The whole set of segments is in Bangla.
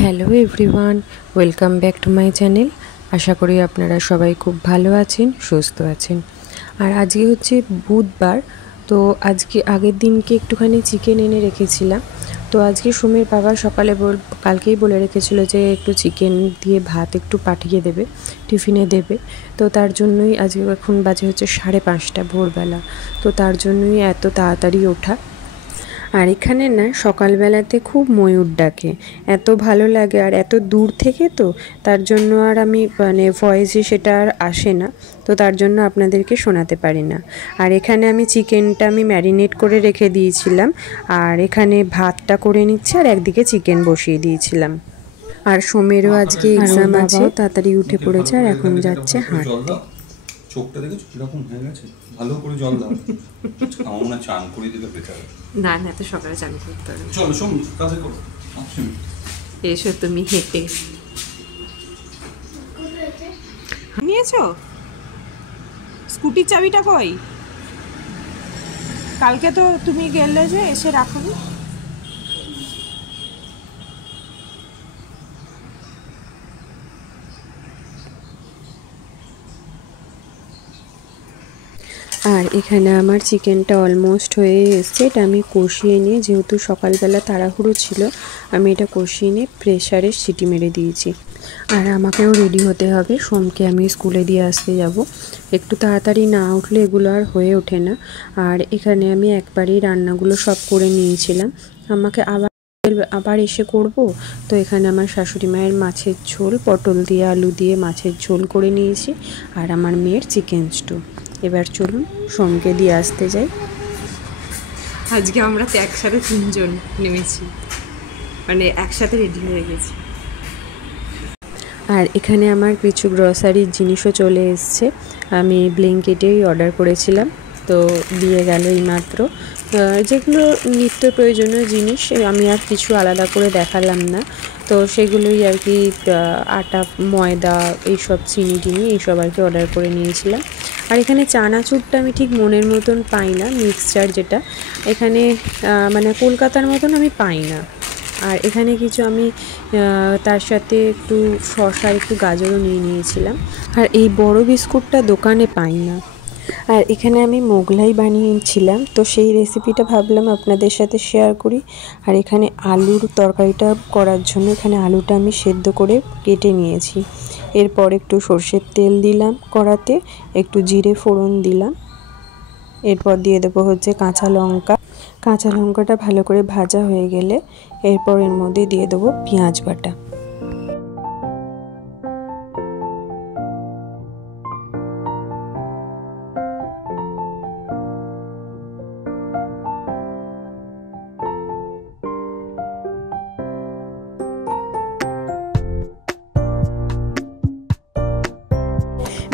Hello everyone, welcome back to my channel. আশা করি আপনারা সবাই খুব ভালো আছেন, সুস্থ আছেন। আর আজকে হচ্ছে বুধবার, তো আজকে আগের দিনকে একটুখানি চিকেন এনে রেখেছিলাম। তো আজকে সুমির বাবা সকালে কালকেই বলে রেখেছিল যে একটু চিকেন দিয়ে ভাত একটু পাঠিয়ে দেবে, টিফিনে দেবে। তো তার জন্যই আজকে এখন বাজে হচ্ছে 5:30 ভোরবেলা। তো তার জন্যই এত তাড়াতাড়ি ওঠা। আর এখানে না সকালবেলাতে খুব ময়ূর ডাকে, এত ভালো লাগে। আর এত দূর থেকে তো তার জন্য আর আমি ভয়েসে সেটা আর আসে না, তো তার জন্য আপনাদেরকে শোনাতে পারি না। আর এখানে আমি চিকেনটা ম্যারিনেট করে রেখে দিয়েছিলাম, আর এখানে ভাতটা করে নিচ্ছে, আর একদিকে চিকেন বসিয়ে দিয়েছিলাম। আর সোমেরও আজকে এক্সাম আছে, তাড়াতাড়ি উঠে পড়েছে আর এখন যাচ্ছে হাঁটতে। চোখটা দেখেছো কিরকম হয়ে গেছে? ভালো করে জল দাও। আমার না চান করে দিলে বেটার। না না, তো সকালে চান করতে হবে। চলো শোন, কাজে করো। এসো তুমি হেঁটে। নিয়েছো? স্কুটির চাবিটা কই? কালকে তো তুমি গেলে যে এসে রাখোনি। আর এখানে আমার চিকেনটা অলমোস্ট হয়ে এসছে। এটা আমি কষিয়ে নিয়ে, যেহেতু সকালবেলা তাড়াহুড়ো ছিল, আমি এটা কষিয়ে নিয়ে প্রেশারে সিটি মেরে দিয়েছি। আর আমাকেও রেডি হতে হবে, সোমকে আমি স্কুলে দিয়ে আসতে যাব। একটু তাড়াতাড়ি না উঠলে এগুলো আর হয়ে ওঠে না। আর এখানে আমি একবারেই রান্নাগুলো সব করে নিয়েছিলাম, আমাকে আবার এসে করব। তো এখানে আমার শাশুড়ি মায়ের মাছের ঝোল, পটল দিয়ে আলু দিয়ে মাছের ঝোল করে নিয়েছি, আর আমার মেয়ের চিকেন স্টু। এবার চলুন সোমকে দিয়ে আসতে যাই। আজকে আমরা তো একসাথে 3জন নেমেছি, একসাথে রেডি হয়ে গেছি। আর এখানে আমার কিছু গ্রসারির জিনিসও চলে এসছে, আমি ব্লিঙ্কিটেই অর্ডার করেছিলাম, তো দিয়ে গেল এইমাত্র। যেগুলো নিত্য প্রয়োজনীয় জিনিস, আমি আর কিছু আলাদা করে দেখালাম না, তো সেগুলোই আর কি, আটা, ময়দা, এইসব চিনি টিনি এইসব আর কি অর্ডার করে নিয়েছিলাম। আর এখানে চানাচুরটা আমি ঠিক মনের মতন পাই না, মিক্সচার যেটা এখানে কলকাতার মতন আমি পাই না। আর এখানে কিছু আমি তার সাথে একটু শসা, একটু গাজরও নিয়ে নিয়েছিলাম। আর এই বড় বিস্কুটটা দোকানে পাই না। আর এখানে আমি মোগলাই বানিয়েছিলাম, তো সেই রেসিপিটা ভাবলাম আপনাদের সাথে শেয়ার করি। আর এখানে আলুর তরকারিটা করার জন্য এখানে আলুটা আমি সেদ্ধ করে কেটে নিয়েছি। এরপর একটু সর্ষের তেল দিলাম কড়াতে, একটু জিরে ফোড়ন দিলাম, এরপর দিয়ে দেবো হচ্ছে কাঁচা লঙ্কা। কাঁচা লঙ্কাটা ভালো করে ভাজা হয়ে গেলে এরপর এর মধ্যে দিয়ে দেবো পেঁয়াজ বাটা।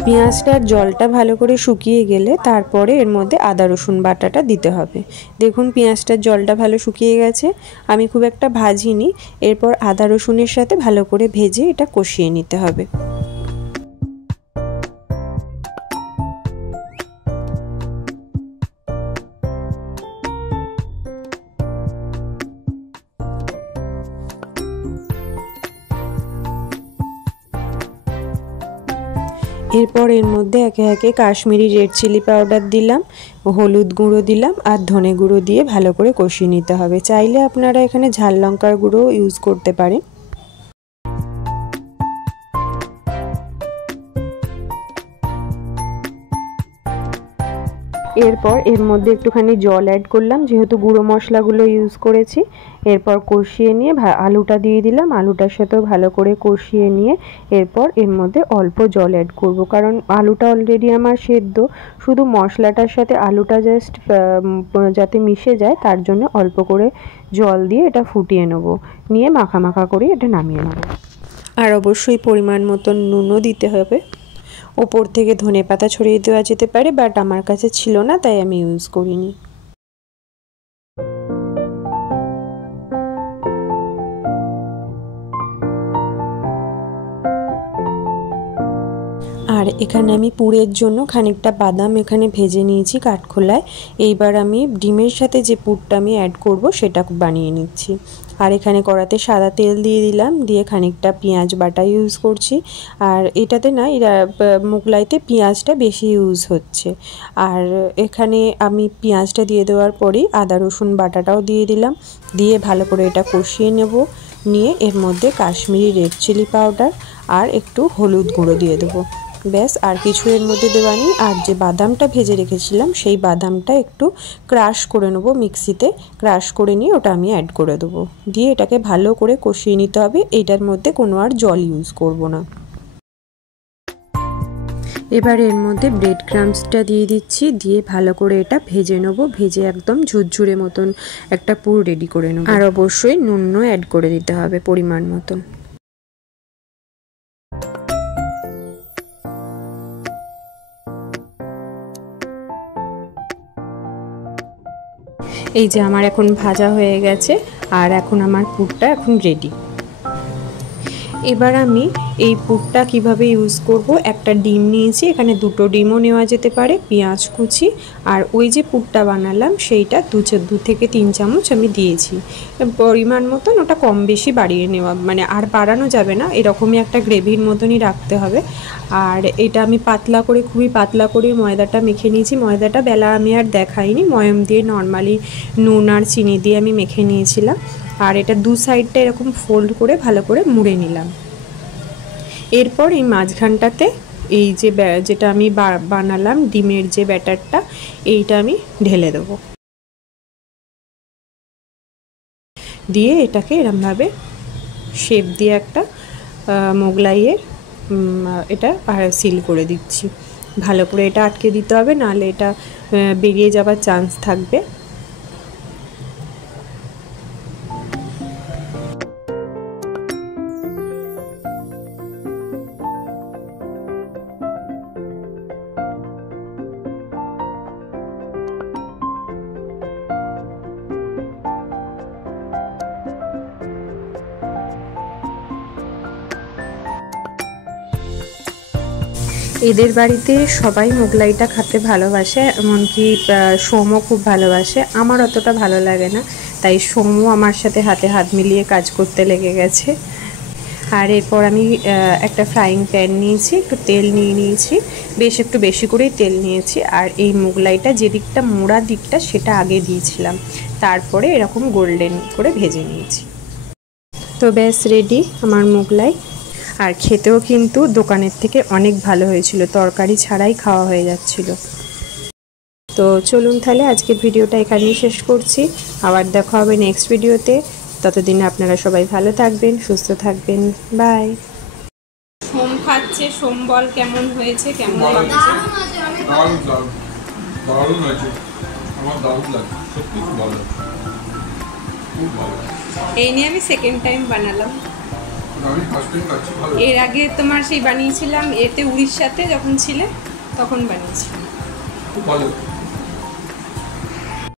পেঁয়াজটার জলটা ভালো করে শুকিয়ে গেলে তারপরে এর মধ্যে আদা রসুন বাটাটা দিতে হবে। দেখুন পেঁয়াজটার জলটা ভালো শুকিয়ে গেছে, আমি খুব একটা ভাজিনি। এরপর আদা রসুনের সাথে ভালো করে ভেজে এটা কষিয়ে নিতে হবে। এরপর এর মধ্যে একে একে কাশ্মীরি রেড চিলি পাউডার দিলাম, হলুদ গুঁড়ো দিলাম, আর ধনে গুঁড়ো দিয়ে ভালো করে কষিয়ে নিতে হবে। চাইলে আপনারা এখানে ঝাল লঙ্কার গুঁড়ো ইউজ করতে পারেন। এরপর এর মধ্যে একটুখানি জল অ্যাড করলাম, যেহেতু গুঁড়ো মশলাগুলো ইউজ করেছি। এরপর কষিয়ে নিয়ে আলুটা দিয়ে দিলাম, আলুটার সাথেও ভালো করে কষিয়ে নিয়ে এরপর এর মধ্যে অল্প জল অ্যাড করব, কারণ আলুটা অলরেডি আমার সেদ্ধ। শুধু মশলাটার সাথে আলুটা জাস্ট যাতে মিশে যায় তার জন্য অল্প করে জল দিয়ে এটা ফুটিয়ে নেব, নিয়ে মাখা মাখা করে এটা নামিয়ে নেব। আর অবশ্যই পরিমাণ মতন নুনও দিতে হবে। ওপর থেকে ধনেপাতা ছড়িয়ে দেওয়া যেতে পারে, বাট আমার কাছে ছিল না তাই আমি ইউজ করিনি। আর এখানে আমি পুরের জন্য খানিকটা বাদাম এখানে ভেজে নিয়েছি কাঠখোলায়। এইবার আমি ডিমের সাথে যে পুরটা আমি অ্যাড করব সেটা বানিয়ে নিচ্ছি। আর এখানে কড়াতে সাদা তেল দিয়ে দিলাম, দিয়ে খানিকটা পেঁয়াজ বাটা ইউজ করছি। আর এটাতে না মোগলাইতে পেঁয়াজটা বেশি ইউজ হচ্ছে। আর এখানে আমি পেঁয়াজটা দিয়ে দেওয়ার পরেই আদা রসুন বাটাটাও দিয়ে দিলাম, দিয়ে ভালো করে এটা কষিয়ে নেব। নিয়ে এর মধ্যে কাশ্মীরি রেড চিলি পাউডার আর একটু হলুদ গুঁড়ো দিয়ে দেবো। ব্যাস, আর কিছু এর মধ্যে দেওয়া নেই। আর যে বাদামটা ভেজে রেখেছিলাম সেই বাদামটা একটু ক্রাশ করে নেব, মিক্সিতে ক্রাশ করে নিয়ে ওটা আমি অ্যাড করে দেবো। দিয়ে এটাকে ভালো করে কষিয়ে নিতে হবে। এইটার মধ্যে কোনো আর জল ইউজ করব না। এবার এর মধ্যে ব্রেড ক্রাম্বসটা দিয়ে দিচ্ছি, দিয়ে ভালো করে এটা ভেজে নেব। ভেজে একদম ঝুরঝুরে মতন একটা পুর রেডি করে নেব। আর অবশ্যই নুনও অ্যাড করে দিতে হবে পরিমাণ মতন। এই যে আমার এখন ভাজা হয়ে গেছে, আর এখন আমার পুরটা এখন রেডি। এবার আমি এই পুরটা কিভাবে ইউজ করব, একটা ডিম নিয়েছি, এখানে 2টো ডিমও নেওয়া যেতে পারে, পেঁয়াজ কুচি, আর ওই যে পুরটা বানালাম সেইটা 2 থেকে 3 চামচ আমি দিয়েছি। পরিমাণ মতন ওটা কম বেশি বাড়িয়ে নেওয়া, মানে আর বাড়ানো যাবে না, এরকমই একটা গ্রেভির মতনই রাখতে হবে। আর এটা আমি পাতলা করে, খুবই পাতলা করে ময়দাটা মেখে নিয়েছি। ময়দাটা বেলা আমি আর দেখাইনি, ময়ম দিয়ে নর্মালি নুন আর চিনি দিয়ে আমি মেখে নিয়েছিলাম। আর এটা 2 সাইডটা এরকম ফোল্ড করে ভালো করে মুড়ে নিলাম। এরপর এই মাঝখানটাতে এই যে যেটা আমি বানালাম ডিমের যে ব্যাটারটা, এইটা আমি ঢেলে দেবো। দিয়ে এটাকে এরমভাবে শেপ দিয়ে একটা মোগলাইয়ের এটা সিল করে দিচ্ছি। ভালো করে এটা আটকে দিতে হবে, নাহলে এটা বেরিয়ে যাবার চান্স থাকবে। এদের বাড়িতে সবাই মোগলাইটা খেতে ভালোবাসে, এমনকি সোমও খুব ভালোবাসে। আমার অতটা ভালো লাগে না, তাই সোমও আমার সাথে হাতে হাত মিলিয়ে কাজ করতে লেগে গেছে। আর এরপর আমি একটা ফ্রাইং প্যান নিয়েছি, একটু তেল নিয়ে নিয়েছি, একটু বেশি করেই তেল নিয়েছি। আর এই মোগলাইটা যে দিকটা মোড়া দিকটা সেটা আগে দিয়েছিলাম, তারপরে এরকম গোল্ডেন করে ভেজে নিয়েছি। তো ব্যাস রেডি আমার মোগলাই। আর খেতেও কিন্তু দোকানের থেকে অনেক ভালো হয়েছিল, তরকারি ছাড়াই খাওয়া হয়ে যাচ্ছিল। তো চলুন তাহলে আজকের ভিডিওটা এখানেই শেষ করছি। আবার দেখা হবে নেক্সট ভিডিওতে। ততদিনে আপনারা সবাই ভালো থাকবেন, সুস্থ থাকবেন। বাই। সোম খাচ্ছে, সোম বল কেমন হয়েছে, কেমন লাগছে? দারুণ হয়েছে, আমার দারুণ লাগে, সত্যি খুব ভালো, খুব ভালো। এই নিয়ে আমি সেকেন্ড টাইম বানালাম। এর আগে তোমার সেই বানিয়েছিলাম এতে উড়িষ্যাতে যখন ছিলে তখন বানিয়েছিলাম। খুব ভালো।